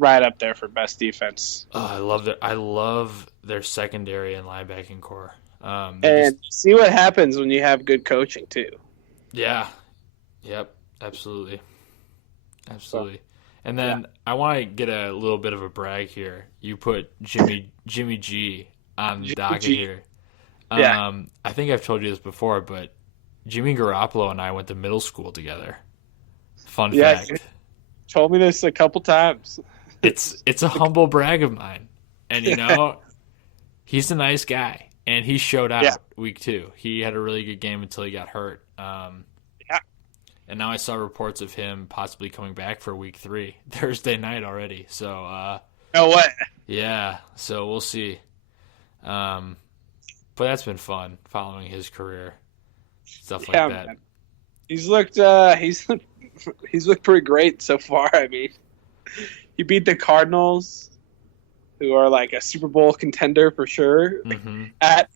right up there for best defense. Oh, I love it. I love their secondary and linebacking core. They just And see what happens when you have good coaching too. yeah, yep, absolutely, So absolutely. And yeah, then I want to get a little bit of a brag here. You put Jimmy G on the Jimmy docket G. here. Yeah, I think I've told you this before, but Jimmy Garoppolo and I went to middle school together. Fun yeah. You fact. told me this a couple times. It's a humble brag of mine. And he's a nice guy. And he showed Yeah, out week 2. He had a really good game until he got hurt. yeah. And now I saw reports of him possibly coming back for week 3, Thursday night already. So No way. yeah, so we'll see. Um, but that's been fun following his career, stuff like Yeah, that. man. He's he's looked pretty great so far. I mean, he beat the Cardinals, who are like a Super Bowl contender for sure, Hmm. at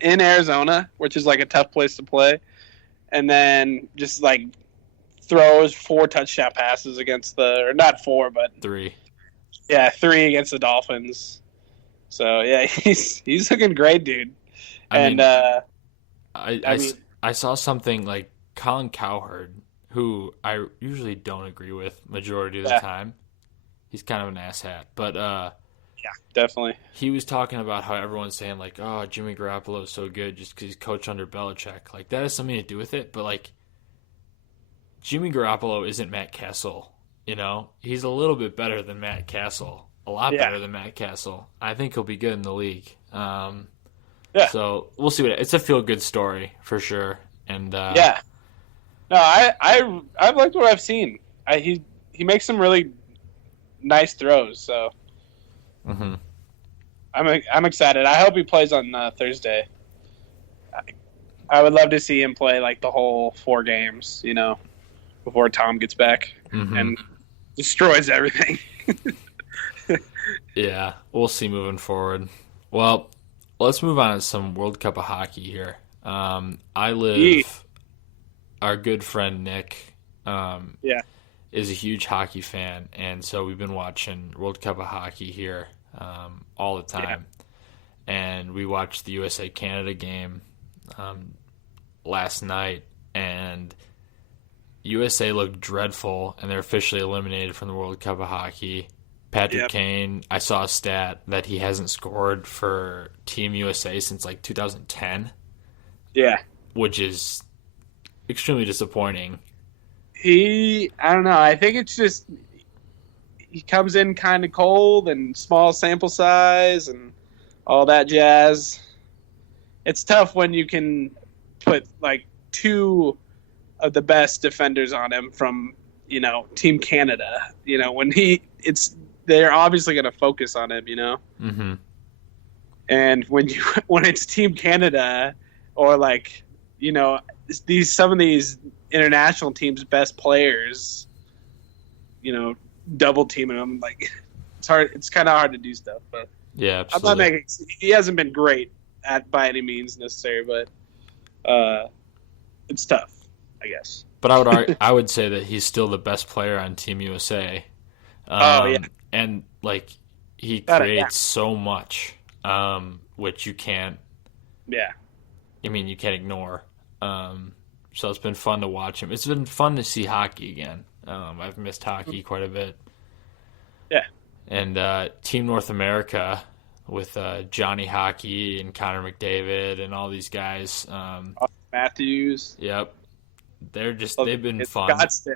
in Arizona, which is like a tough place to play, and then just like throws 4 touchdown passes against or not 4, but 3. yeah, 3 against the Dolphins. So yeah, he's looking great, dude. I And mean, I, I I, mean, I saw something like Colin Cowherd, who I usually don't agree with majority of the yeah, time. He's kind of an asshat, but yeah, definitely. he was talking about how everyone's saying like, "Oh, Jimmy Garoppolo is so good just because he's coached under Belichick." Like that has something to do with it, but like Jimmy Garoppolo isn't Matt Castle. He's a little bit better than Matt Castle, a lot Yeah, better than Matt Castle. I think he'll be good in the league. yeah, So we'll see. It's a feel good story for sure, and yeah. No, I've liked what I've seen. He makes some really nice throws, so mhm. I'm excited. I hope he plays on Thursday. I, I would love to see him play like the whole 4 games, before Tom gets back Mhm. and destroys everything. Yeah, we'll see moving forward. Well, let's move on to some World Cup of hockey here. I Ye- live. Our good friend Nick yeah, is a huge hockey fan, and so we've been watching World Cup of hockey here all the yeah, time. And we watched the USA Canada game um, last night, and USA looked dreadful, and they're officially eliminated from the World Cup of hockey. Patrick yeah, Kane, I saw a stat that he hasn't scored for Team USA since like 2010, yeah. which is extremely disappointing. I don't know. I think it's just he comes in kind of cold and small sample size and all that jazz. It's tough when you can put like 2 of the best defenders on him from Team Canada. When they're obviously going to focus on him. Hmm. And when it's Team Canada or like some of these international teams' best players, double teaming them, like it's hard. It's kind of hard to do stuff. But Yeah, I'm not absolutely. making. He hasn't been great at by any means necessary, but it's tough, I guess. But I would say that he's still the best player on Team USA, Oh yeah, and like he got it. Yeah, creates so much, which you can't. yeah, I mean, you can't ignore. So it's been fun to watch him. It's been fun to see hockey again. I've missed hockey quite a bit, yeah. and Team North America with Johnny Hockey and Connor McDavid and all these guys. Matthews. Yep, Love they've been it's fun. Scottsdale.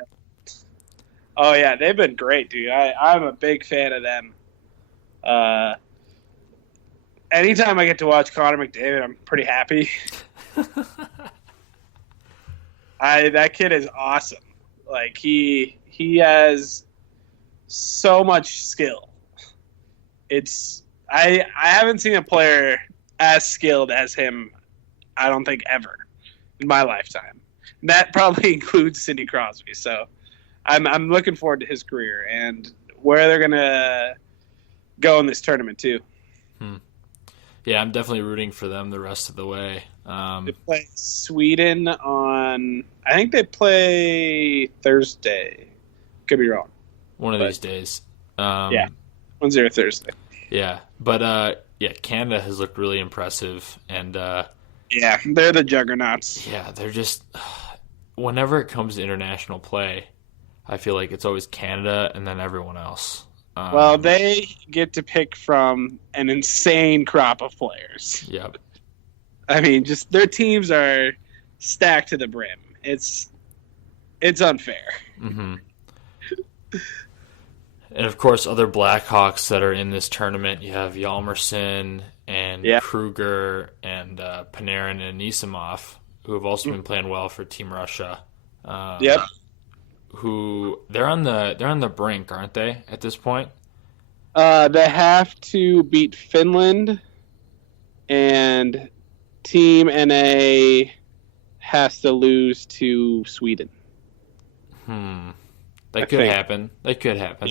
Oh yeah, they've been great, dude. I'm a big fan of them. Uh, Anytime I get to watch Connor McDavid, I'm pretty happy. That kid is awesome. Like he has so much skill. I haven't seen a player as skilled as him. I don't think ever in my lifetime. And that probably includes Sidney Crosby. So I'm looking forward to his career and where they're gonna go in this tournament too. Hmm. Yeah, I'm definitely rooting for them the rest of the way. They play Sweden on. I think they play Thursday. Could be wrong, One of but these days. Um, 1-0 Thursday. yeah, but yeah, Canada has looked really impressive, and Yeah, they're the juggernauts. yeah, they're just whenever it comes to international play, I feel like it's always Canada and then everyone else. Well, they get to pick from an insane crop of players. Yep. I mean, just their teams are stacked to the brim. It's unfair. Mm-hmm. And of course, other Blackhawks that are in this tournament, you have Yalmerson and Kruger and Panarin and Anisimov, who have also been playing well for Team Russia. Yep. Who they're on the brink, aren't they? At this point, they have to beat Finland, and Team NA has to lose to Sweden. That could happen. That could happen.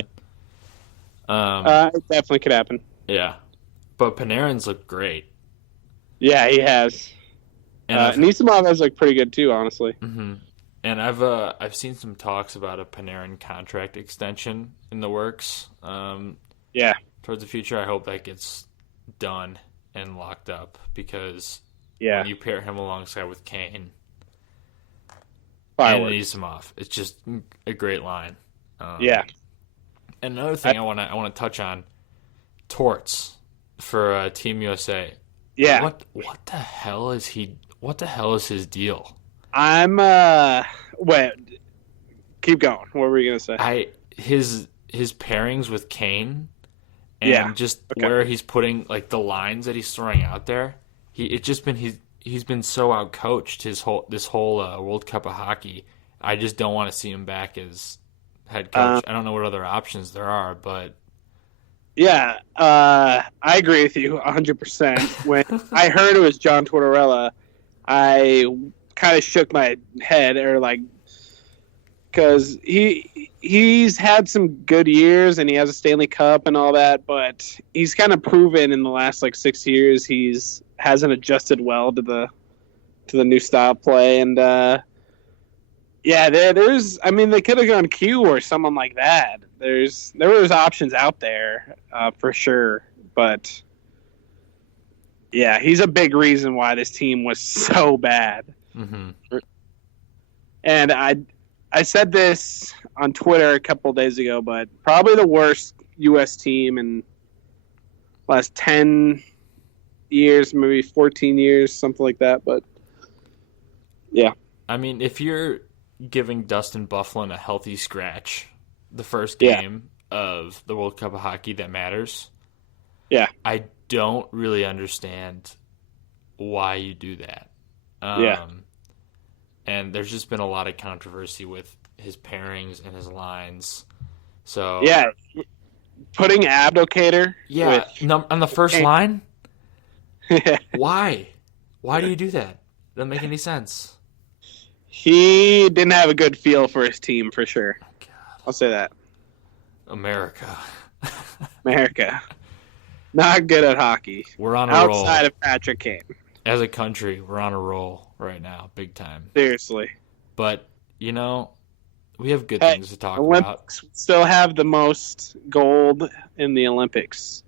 It definitely could happen. Yeah, but Panarin's looked great. Yeah, he has. And Anisimov has looked pretty good too, honestly. Mm-hmm. And I've seen some talks about a Panarin contract extension in the works. Yeah. Towards the future, I hope that gets done and locked up because when you pair him alongside with Kane and Anisimov, it's just a great line. Yeah. And another thing I want to touch on, Torts for Team USA. Yeah. What the hell is he? What the hell is his deal? I'm wait. Keep going. What were you gonna say? His pairings with Kane and where he's putting like the lines that he's throwing out there. He's been so outcoached this whole World Cup of hockey. I just don't want to see him back as head coach. I don't know what other options there are, but yeah, I agree with you 100%. When I heard it was John Tortorella, I kind of shook my head, because he's had some good years and he has a Stanley Cup and all that, but he's kind of proven in the last 6 years hasn't adjusted well to the new style of play, and there's they could have gone Q or someone like that. There was options out there for sure, but yeah, he's a big reason why this team was so bad. Mm-hmm. And I said this on Twitter a couple of days ago, but probably the worst U.S. team in the last 10 years, maybe 14 years, something like that. But yeah, I mean, if you're giving Dustin Byfuglien a healthy scratch the first game of the World Cup of hockey that matters, I don't really understand why you do that. And there's just been a lot of controversy with his pairings and his lines. So putting Abdelkader on the first line. Why do you do that? Doesn't make any sense. He didn't have a good feel for his team for sure. Oh, God. I'll say that. America. Not good at hockey. We're on a roll. Outside of Patrick Kane. As a country, we're on a roll right now, big time. Seriously. But, we have good things to talk about. Still have the most gold in the Olympics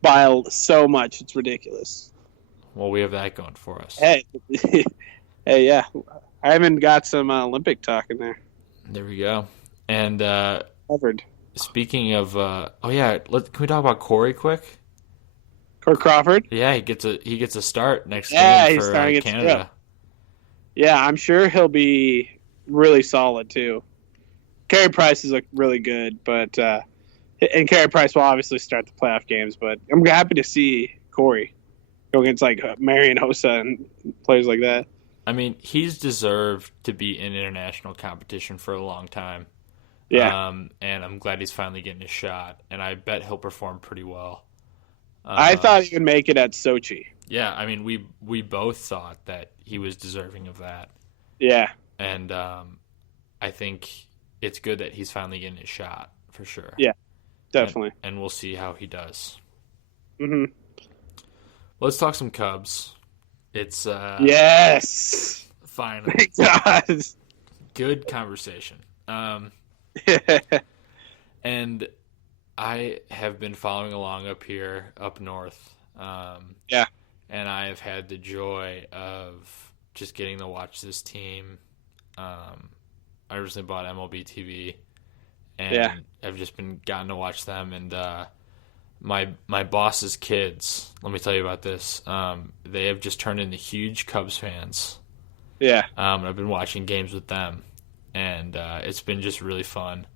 by so much. It's ridiculous. Well, we have that going for us. Hey, yeah. I haven't got some Olympic talk in there. There we go. And covered. Speaking of, can we talk about Corey quick? Corey Crawford? Yeah, he gets a start next game for Canada. Yeah, I'm sure he'll be really solid too. Carey Price has looked really good, but and Carey Price will obviously start the playoff games. But I'm happy to see Corey go against Marian Hossa and players like that. I mean, he's deserved to be in international competition for a long time. Yeah. And I'm glad he's finally getting a shot, and I bet he'll perform pretty well. I thought he would make it at Sochi. Yeah, I mean, we both thought that he was deserving of that. Yeah. And I think it's good that he's finally getting his shot, for sure. Yeah, definitely. And we'll see how he does. Mm-hmm. Let's talk some Cubs. It's yes, finally. God. Good conversation. And I have been following along up here, up north, Yeah, and I have had the joy of just getting to watch this team. I recently bought MLB TV, yeah. and I've just been gotten to watch them. And my boss's kids, let me tell you about this. They have just turned into huge Cubs fans. Yeah. I've been watching games with them, and it's been just really fun.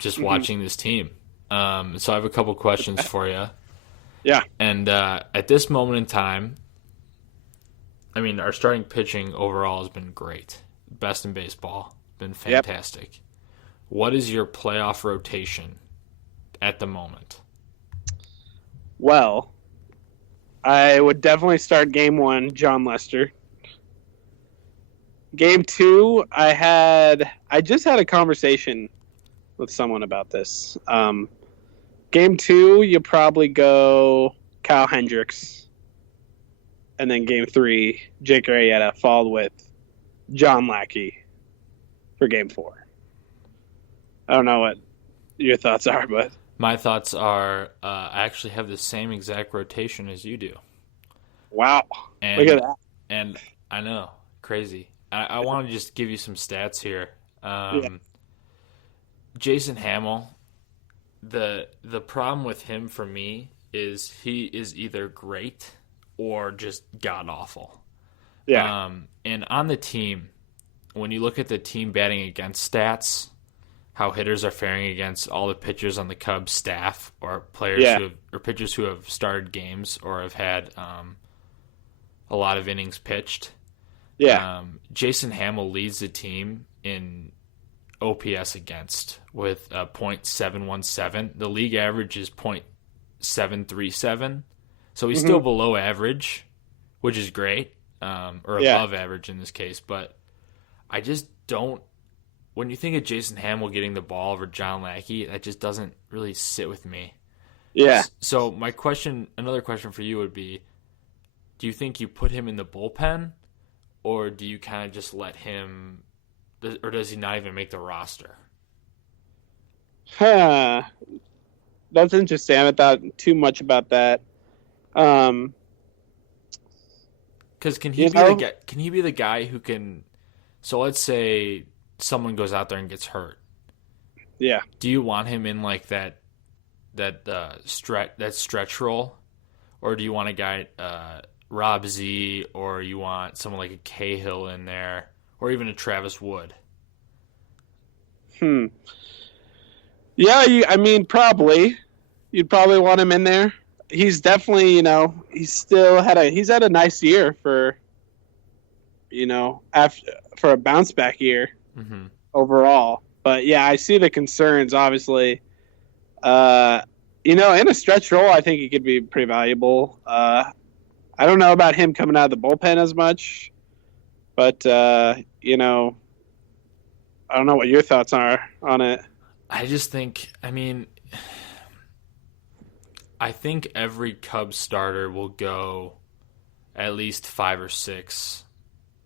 Just Hmm. watching this team. So I have a couple questions for you. Yeah. And at this moment in time, I mean, our starting pitching overall has been great. Best in baseball. Been Yep. fantastic. What is your playoff rotation at the moment? Well, I would definitely start game one, John Lester. Game two, I just had a conversation with someone about this. Game two, you probably go Kyle Hendricks, and then game three, Jake Arrieta, followed with John Lackey for game four. I don't know what your thoughts are, but My thoughts are I actually have the same exact rotation as you do. wow, look at And that. and I know, crazy. I want to just give you some stats here. Yeah, Jason Hamill, the problem with him for me is he is either great or just god awful. yeah, And on the team, when you look at the team batting against stats, how hitters are faring against all the pitchers on the Cubs staff or players yeah, who have, or pitchers who have started games or have had a lot of innings pitched. yeah. Jason Hamill leads the team in OPS against with .717. The league average is .737, so he's still Hmm. below average, which is great, or Yeah, above average in this case. But I just don't. When you think of Jason Hamill getting the ball over John Lackey, that just doesn't really sit with me. yeah. So my question, another question for you would be: do you think you put him in the bullpen, or do you kind of just let him, or does he not even make the roster? Huh. That's interesting. I haven't thought too much about that. Um, Because can he you be the know, guy? Can he be the guy who can? So let's say someone goes out there and gets hurt. yeah. Do you want him in like that stretch role, or do you want a guy Rob Z, or you want someone like a Cahill in there, or even a Travis Wood? Hmm. Yeah, I mean, probably. You'd probably want him in there. He's definitely, he's had a nice year for, after for a bounce back year Mm-hmm. overall. But yeah, I see the concerns. Obviously, uh, in a stretch role, I think he could be pretty valuable. I don't know about him coming out of the bullpen as much, but I don't know what your thoughts are on it. I just think, I mean, I think every Cubs starter will go at least 5 or 6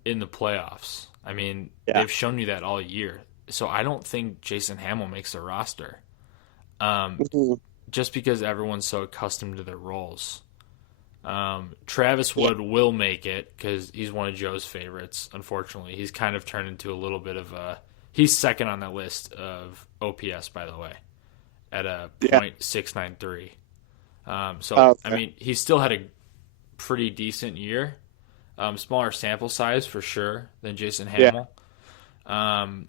in the playoffs. I mean, Yeah. they've shown you that all year. So I don't think Jason Hamill makes the roster. Um, Mhm. just because everyone's so accustomed to their roles. Travis Yeah. Wood will make it because he's one of Joe's favorites. Unfortunately, he's kind of turned into a little bit of a. He's second on that list of OPS, by the way, at a Yeah. .693. So I Okay. mean, he still had a pretty decent year. Smaller sample size for sure than Jason Yeah. Hamill. Um,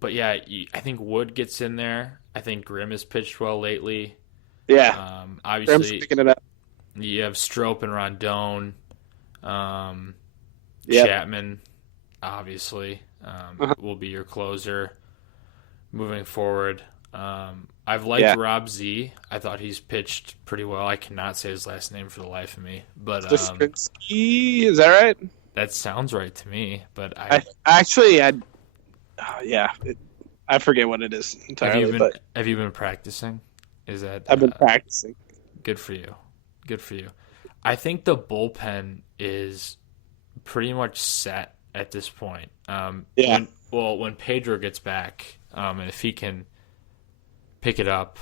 but yeah, I think Wood gets in there. I think Grimm has pitched well lately. Yeah. Graham's Obviously, picking it up. you have Strope and Rondon, um, Yep. Chapman, obviously, Uh-huh. will be your closer moving forward. I've liked Yeah. Rob Z. I thought he's pitched pretty well. I cannot say his last name for the life of me, but Straczynski, is that right? that sounds right to me. But I actually, yeah, I forget what it is have you entirely, been but have you been practicing? Is that I've been practicing. good for you? Good for you. I think the bullpen is pretty much set at this point. Yeah. When Pedro gets back, and if he can pick it up.